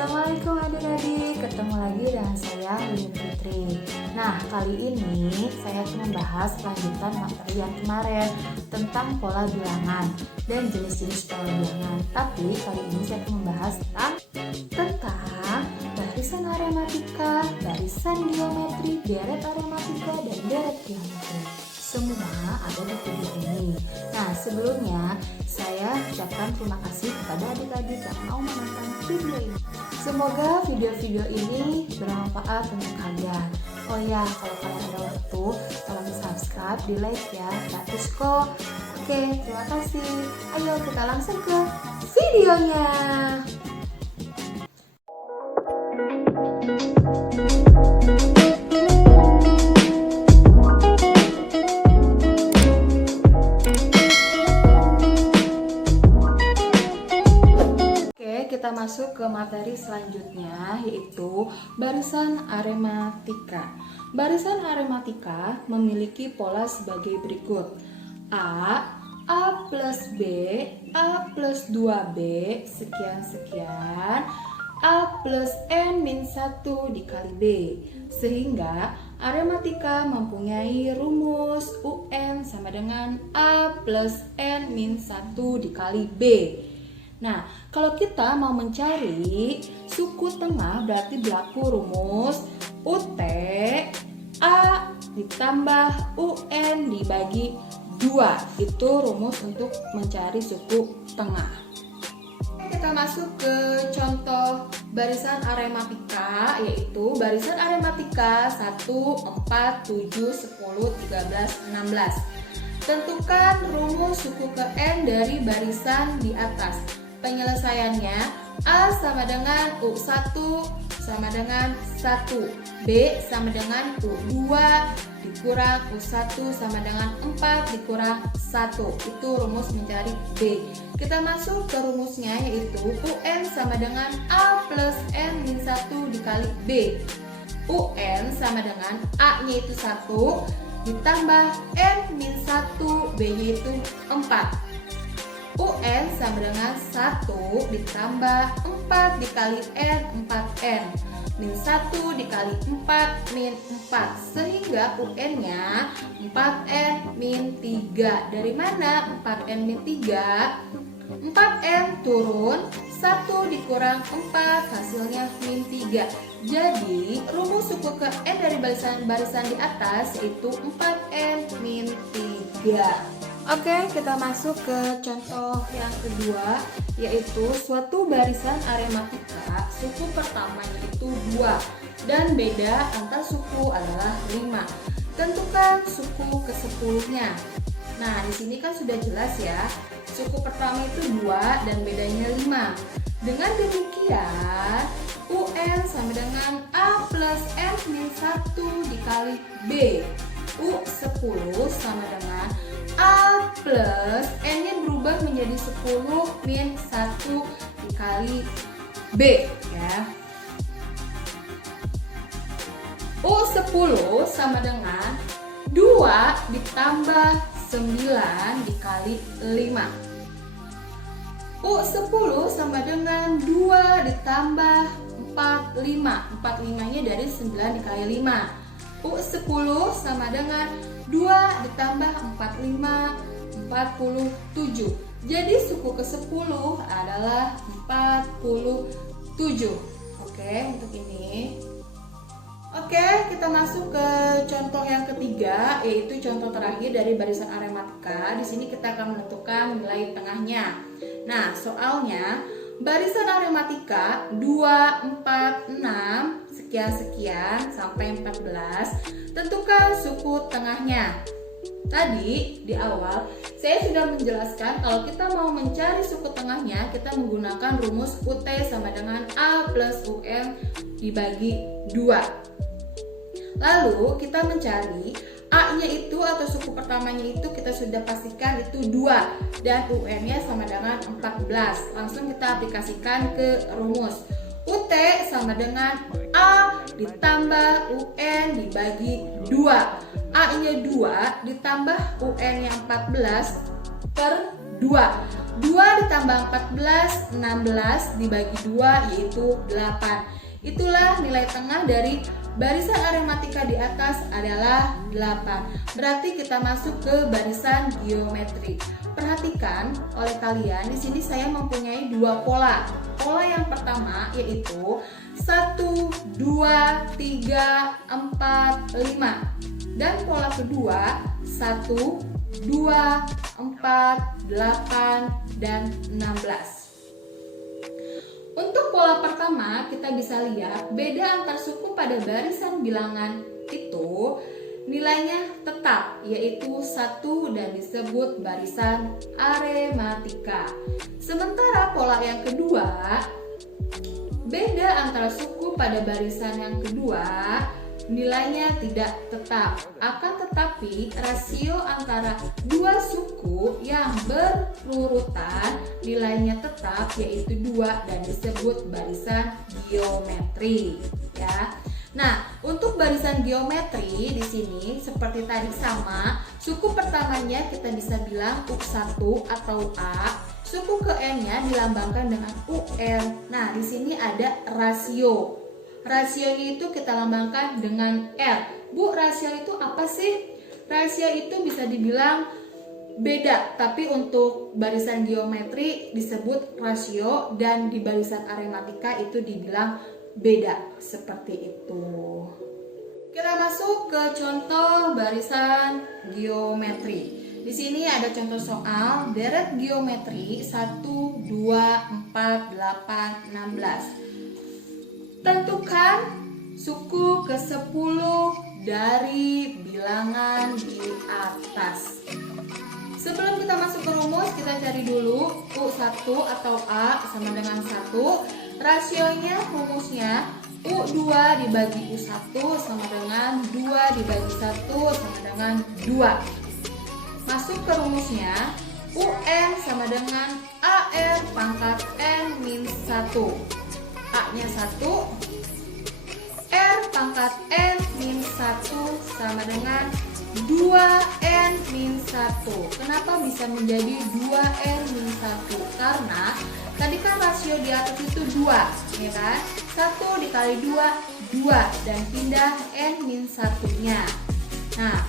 Assalamualaikum adik-adik, ketemu lagi dengan saya Lini Fitri. Nah, kali ini saya akan membahas lanjutan materi yang kemarin tentang pola bilangan dan jenis-jenis pola bilangan. Tapi kali ini saya akan membahas tentang barisan aritmatika, barisan geometri, deret aritmatika, dan deret geometri. Semua ada di video ini. Nah, sebelumnya saya ucapkan terima kasih kepada adik-adik yang mau menonton video ini. Semoga video-video ini bermanfaat untuk kalian. Oh ya, kalau kalian ada waktu, tolong di subscribe, di like ya, gratis kok. Oke, terima kasih. Ayo kita langsung ke videonya. Kita masuk ke materi selanjutnya, yaitu barisan aritmatika. Barisan aritmatika memiliki pola sebagai berikut: A plus B, A plus 2B, sekian-sekian, A plus N min 1 dikali B. Sehingga aritmatika mempunyai rumus UN sama dengan A plus N min 1 dikali B. Nah, kalau kita mau mencari suku tengah berarti berlaku rumus UT A ditambah UN dibagi 2. Itu rumus untuk mencari suku tengah. Kita masuk ke contoh barisan aritmatika, yaitu barisan aritmatika 1, 4, 7, 10, 13, 16. Tentukan rumus suku ke N dari barisan di atas. Penyelesaiannya A sama dengan U1 sama dengan 1, B sama dengan U2 dikurang U1 sama dengan 4 dikurang 1. Itu rumus mencari B. Kita masuk ke rumusnya, yaitu UN sama dengan A plus N min 1 dikali B. UN sama dengan A nya itu 1 ditambah N min 1, B nya itu 4. UN sama dengan 1 ditambah 4 dikali N, 4N min 1 dikali 4 min 4, sehingga UN nya 4N min 3. Dari mana 4N min 3? 4N turun 1 dikurang 4, hasilnya min 3. Jadi rumus suku ke N dari barisan di atas yaitu 4N min 3. Oke, kita masuk ke contoh yang kedua, yaitu suatu barisan aritmatika suku pertamanya itu 2 dan beda antar suku adalah 5. Tentukan suku ke-10-nya. Nah, di sini kan sudah jelas ya, suku pertama itu 2 dan bedanya 5. Dengan demikian, UN sama dengan A plus N min 1 dikali B. U10 sama dengan A plus N-nya berubah menjadi 10 min 1 dikali B ya. U10 sama dengan 2 ditambah 9 dikali 5. U10 sama dengan 2 ditambah 45. 45-nya dari 9 dikali 5. U10 sama dengan 2 ditambah 45, 47. Jadi suku ke-10 adalah 47. Oke, untuk ini. Oke, kita masuk ke contoh yang ketiga, yaitu contoh terakhir dari barisan aritmatika. Di sini kita akan menentukan nilai tengahnya. Nah, soalnya barisan aritmatika 2, 4, 6 sekian-sekian sampai 14. Tentukan suku tengahnya. Tadi di awal saya sudah menjelaskan kalau kita mau mencari suku tengahnya, kita menggunakan rumus UT sama dengan A plus UN dibagi 2. Lalu kita mencari A-nya itu atau suku pertamanya itu kita sudah pastikan itu 2 dan UN-nya sama dengan 14. Langsung kita aplikasikan ke rumus. UT sama dengan A ditambah UN dibagi 2. A-nya 2 ditambah UN-nya 14 per 2. 2 ditambah 14, 16 dibagi 2 yaitu 8. Itulah nilai tengah dari barisan aritmatika di atas adalah 8. Berarti kita masuk ke barisan geometri. Perhatikan oleh kalian, di sini saya mempunyai dua pola. Pola yang pertama yaitu 1, 2, 3, 4, 5. Dan pola kedua 1, 2, 4, 8, dan 16. Untuk pola pertama, kita bisa lihat beda antar suku pada barisan bilangan itu nilainya tetap, yaitu 1 dan disebut barisan aritmatika. Sementara pola yang kedua, beda antara suku pada barisan yang kedua nilainya tidak tetap. Akan tetapi rasio antara dua suku yang berurutan nilainya tetap, yaitu 2 dan disebut barisan geometri ya. Nah, untuk barisan geometri di sini seperti tadi sama, suku pertamanya kita bisa bilang U1 atau A. Suku ke N-nya dilambangkan dengan UN. Nah, di sini ada rasio. Rasionya itu kita lambangkan dengan R. Bu, rasio itu apa sih? Rasio itu bisa dibilang beda, tapi untuk barisan geometri disebut rasio dan di barisan aritmatika itu dibilang beda, seperti itu. Kita masuk ke contoh barisan geometri. Di sini ada contoh soal deret geometri 1, 2, 4, 8, 16. Tentukan suku ke-10 dari bilangan di atas. Sebelum kita masuk ke rumus, kita cari dulu U1 atau A sama dengan 1. Rasionya, rumusnya U2 dibagi U1 sama dengan 2 dibagi 1 sama dengan 2. Masuk ke rumusnya, UN sama dengan AR pangkat N min 1. A-nya 1, R pangkat N min 1 sama dengan 2N min 1. Kenapa bisa menjadi 2N min 1? Karena tadi kan rasio di atas itu 2, ya kan? 1 dikali 2, 2, dan pindah N min 1-nya. Nah,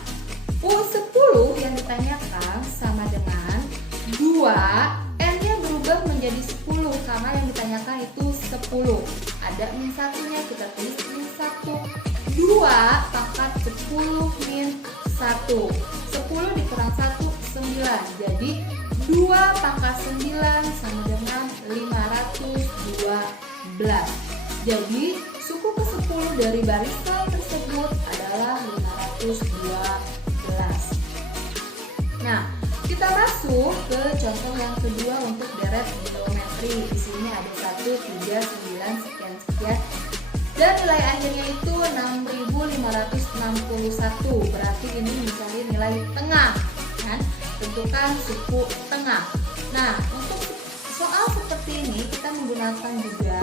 U10 yang ditanyakan sama dengan 2, N-nya berubah menjadi 10 karena yang ditanyakan itu 10. Ada min 1-nya, kita tulis min 1. 2 pangkat 10 min 1. 10 dikurang 1, 9. Jadi 2 pangkat 9 sama dengan 512. Jadi suku ke-10 dari barisan tersebut adalah 512. Nah, kita masuk ke contoh yang kedua untuk deret geometri. Di sini ada 1, 3, 9, sekian. Dan nilai akhirnya itu 6.561. Berarti ini mencari nilai tengah, kan? Tentukan suku tengah. Nah, untuk soal seperti ini kita menggunakan juga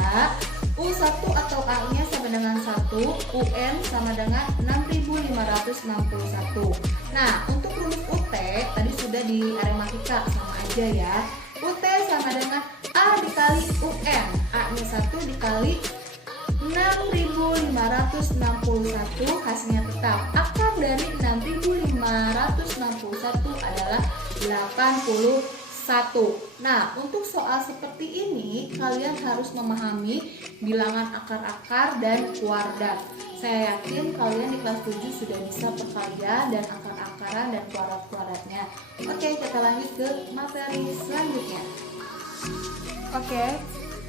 U1 atau A-nya sama dengan 1, UN sama dengan 6.561. Nah, untuk rumus UT tadi sudah di aritmatika sama aja ya. UT sama dengan A dikali UN. A-nya 1 dikali 6.561, hasilnya tetap. Akar dari 6.561 adalah 81. Nah, untuk soal seperti ini kalian harus memahami bilangan akar-akar dan kuadrat. Saya yakin kalian di kelas 7 sudah bisa perkalian dan akar-akaran dan kuadrat-kuadratnya. Oke, kita lanjut ke materi selanjutnya. Oke,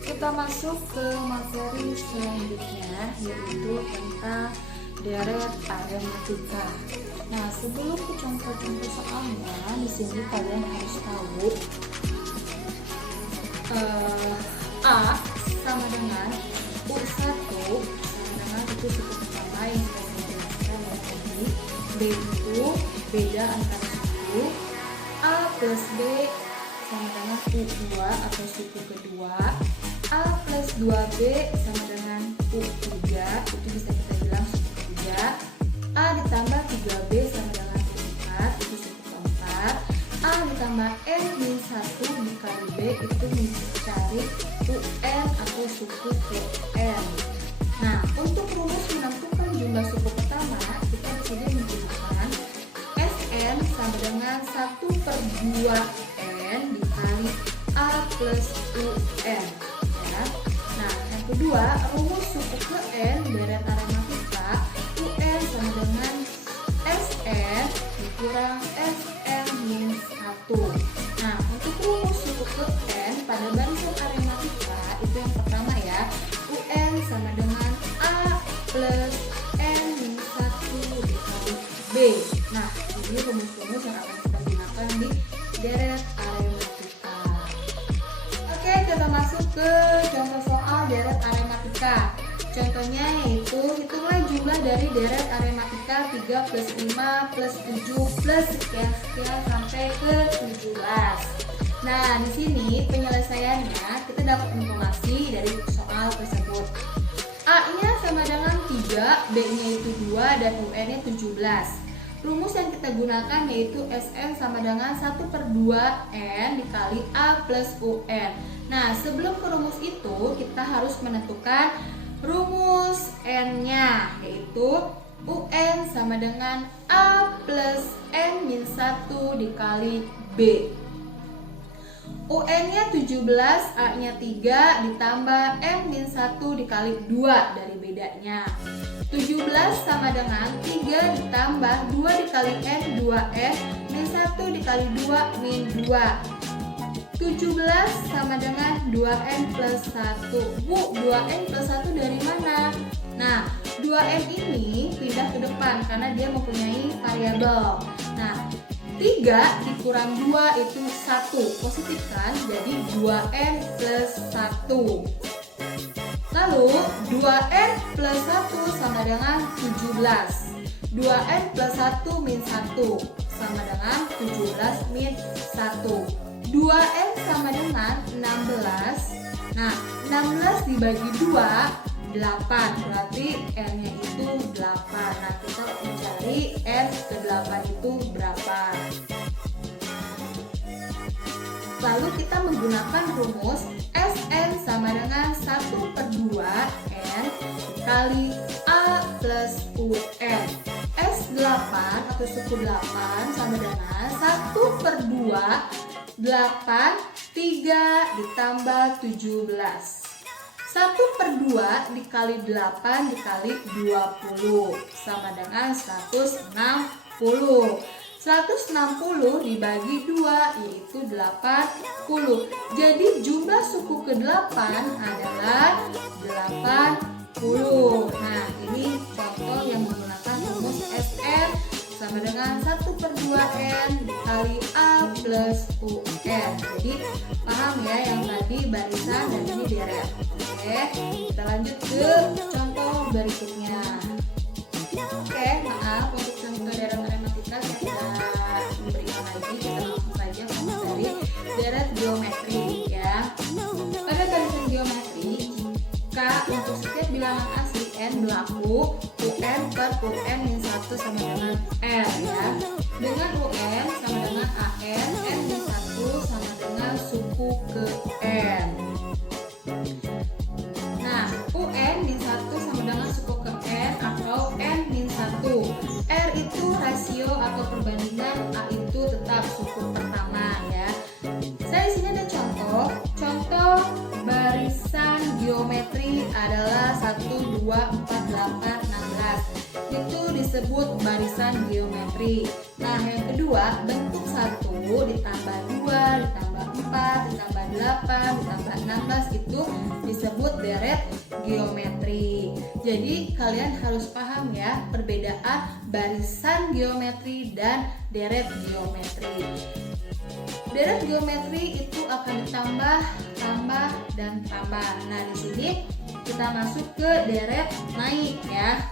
kita masuk ke materi selanjutnya, yaitu tentang deret aritmatika. Nah, sebelum ke contoh-contoh soalnya, di sini kalian harus tahu A sama dengan U1 sama dengan itu suku pertama yang kita jelaskan ya tadi. B itu beda antara suku. A plus B sama dengan U2 atau suku kedua. A plus 2B sama dengan U3, itu bisa kita bilang suku ketiga. A ditambah 3B sama dengan U4, itu suku keempat. A ditambah N min 1 dikali B itu mencari UN atau suku ke N. Nah, untuk rumus menentukan jumlah suku pertama, kita di sini menggunakan Sn sama dengan 1/2n dikali A plus UN. Ya. Nah, yang kedua, rumus suku ke N deret arematika UN sama dengan Sn dikurang Sn min 1. Nah, untuk rumus suku ke N pada barisan arematika itu yang pertama ya, UN sama dengan A plus N min 1 dikali B. Nah, ini rumus-rumus yang akan kita gunakan di deret arematika. Oke, kita masuk ke contoh soal deret arematika. Contohnya yaitu hitunglah jumlah dari deret arematika 3 plus 5 plus 7 plus sekian sampai ke 17. Nah, di sini penyelesaiannya kita dapat informasi dari soal tersebut. A-nya sama dengan 3, B-nya itu 2, dan UN-nya 17. Rumus yang kita gunakan yaitu Sn sama dengan 1/2n dikali A plus UN. Nah, sebelum ke rumus itu kita harus menentukan rumus N-nya, yaitu UN sama dengan A plus N min 1 dikali B. UN-nya 17, A-nya 3, ditambah N min 1 dikali 2 dari bedanya. 17 sama dengan 3 ditambah 2 dikali N, 2N, min 1 dikali 2, min 2. 17 sama dengan 2N plus 1. Bu, 2N plus 1 dari mana? Nah, 2N ini pindah ke depan karena dia mempunyai variabel. Nah, 3 dikurang 2 itu 1, positif kan? Jadi 2N plus 1. Lalu 2N plus 1 sama dengan 17. 2N plus 1 min 1 sama dengan 17 min 1. 2N sama dengan 16. Nah, 16 dibagi 2, 8. Berarti N-nya itu 8. Nah, kita mencari N ke-8 itu berapa. Lalu kita menggunakan rumus Sn sama dengan 1/2n dikali A plus UN. S8 atau suku 8 sama dengan 1/2 3 ditambah 17. 1/2 dikali 8 dikali 20 sama dengan 160. 160 dibagi 2 yaitu 80. Jadi jumlah suku ke-8 adalah 80. Nah, ini contoh yang menggunakan rumus Sn sama dengan 1/2n dikali A plus UN. Jadi paham ya, yang tadi barisan dan ini deret. Oke, kita lanjut ke contoh berikutnya. Oke, maaf untuk contoh deret arematika saya tidak memberikan lagi. Kita langsung saja masuk dari deret geometri ya. Pada barisan geometri, jika untuk setiap bilangan asli n berlaku UN per UN min 1 sama dengan R ya. Dengan UN sama dengan AN, N min 1 sama dengan suku ke N. Nah, UN min 1 sama dengan suku ke N atau N min 1. R itu rasio atau perbandingan, A itu tetap suku pertama ya. Saya di sini ada contoh. Contoh barisan geometri adalah 1, 2, 4, 8, 16. Itu disebut barisan geometri. Nah, yang kedua, bentuk 1 ditambah 2 ditambah 4 ditambah 8 ditambah 16 itu disebut deret geometri. Jadi kalian harus paham ya perbedaan barisan geometri dan deret geometri. Deret geometri itu akan ditambah, tambah, dan tambah. Nah, di sini kita masuk ke deret naik ya.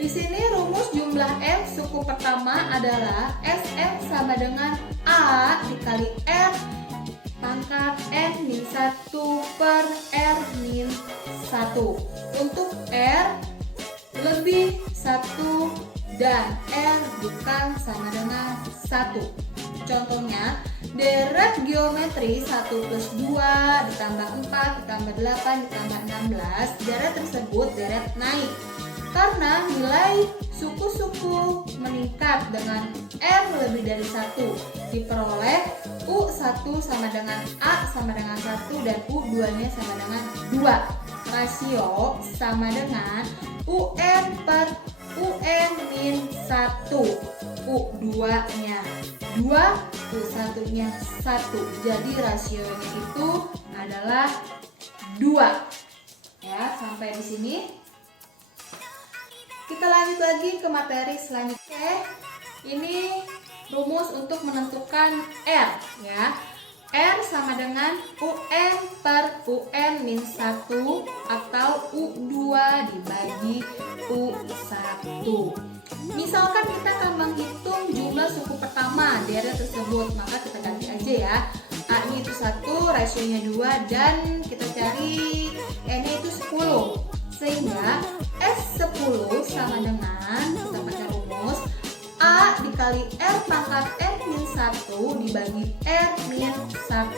Di sini rumus jumlah n suku pertama adalah Sn sama dengan A dikali R pangkat n min 1 per R min 1. Untuk R lebih 1 dan R bukan sama dengan 1. Contohnya, deret geometri 1 plus 2 ditambah 4 ditambah 8 ditambah 16, deret tersebut deret naik. Karena nilai suku-suku meningkat dengan R lebih dari 1, diperoleh U1 sama dengan A sama dengan 1 dan U2-nya sama dengan 2. Rasio sama dengan UN per UN min 1. U2-nya 2, U1-nya 1. Jadi rasionya itu adalah 2. Ya, sampai di sini. Kita lanjut lagi ke materi selanjutnya. Ini rumus untuk menentukan R, ya. R sama dengan UN per UN min 1 atau U2 dibagi U1. Misalkan kita akan menghitung jumlah suku pertama deret tersebut, maka kita ganti aja ya. A-nya itu 1, rasionya 2, dan kita cari N-nya itu 10. Sehingga S10 sama dengan, kita pakai rumus, A dikali R pangkat N min 1 dibagi R min 1.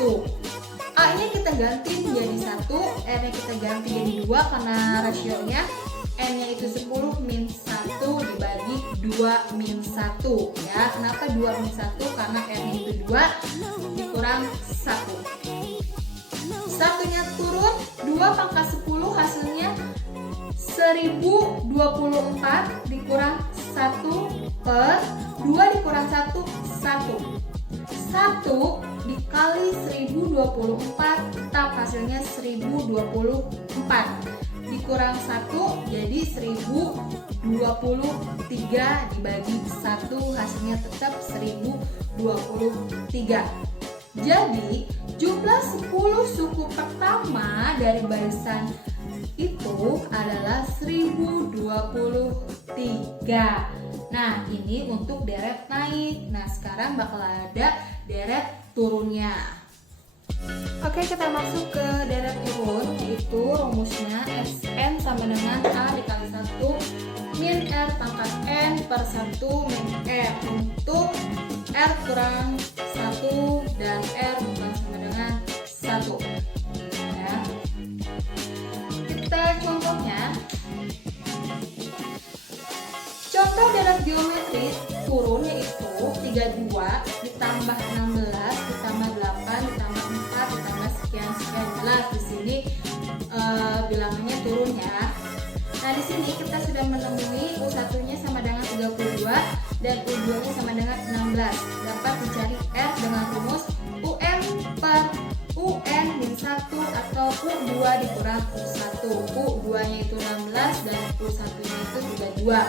A nya kita ganti menjadi 1, R nya kita ganti jadi 2 karena rasionya. N nya itu 10 min 1 dibagi 2 min 1, ya. Kenapa 2 min 1? Karena R nya itu 2 dikurang 1. Satunya turun, 2 pangkat 10 hasilnya 1024 dikurang 1 per 2 dikurang 1, 1. 1 dikali 1024 tetap hasilnya 1024. Dikurang 1 jadi 1023 dibagi 1 hasilnya tetap 1023. Jadi jumlah 10 suku pertama dari barisan itu adalah 1023. Nah, ini untuk deret naik. Nah, sekarang bakal ada deret turunnya. Oke, kita masuk ke deret turun, yaitu rumusnya Sn sama dengan A dikali 1 min R pangkat N per 1 min R, untuk R kurang 1 dan R bukan sama dengan 1. Ya. Kita contohnya. Contoh deret geometris turun yaitu 32 ditambah 16 ditambah 8 ditambah 4 ditambah sekian jelas di sini bilangannya turun ya. Nah, di sini kita sudah menemui U1-nya sama dengan 32 dan U2-nya sama dengan 16. Dapat dicari R dengan rumus UN per UN min 1 atau U2 dikurang U1. U2-nya itu 16 dan U1-nya itu 32.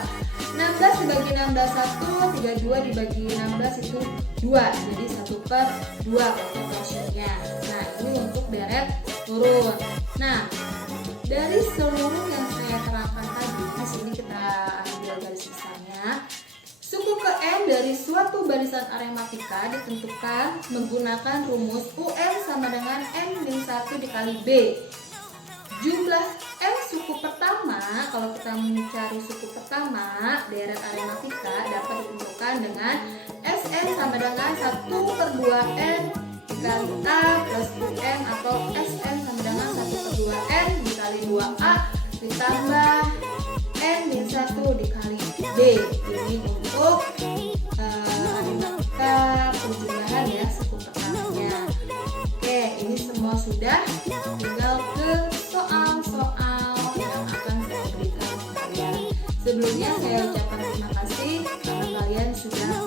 16 dibagi 16 1, 32 dibagi 16 itu 2. Jadi 1 per 2 untuk rasionya. Nah, ini untuk deret turun. Nah, dari seluruh yang saya terangkan tadi, di sini kita ambil garis besarnya. Suku ke N dari suatu barisan aritmatika ditentukan menggunakan rumus UN sama dengan N min 1 dikali B. Jumlah N suku pertama, kalau kita mencari suku pertama deret aritmatika dapat ditentukan dengan Sn sama dengan 1 per 2N dikali A plus UN atau Sn sama dengan 1 per 2N dikali 2A ditambah N min 1 dikali B. Ini untuk aritmatika penjumlahan ya, suku pertamanya. Oke, ini semua sudah, tinggal ke soal-soal yang akan saya berikan ke kalian. Sebelumnya saya ucapkan terima kasih karena kalian sudah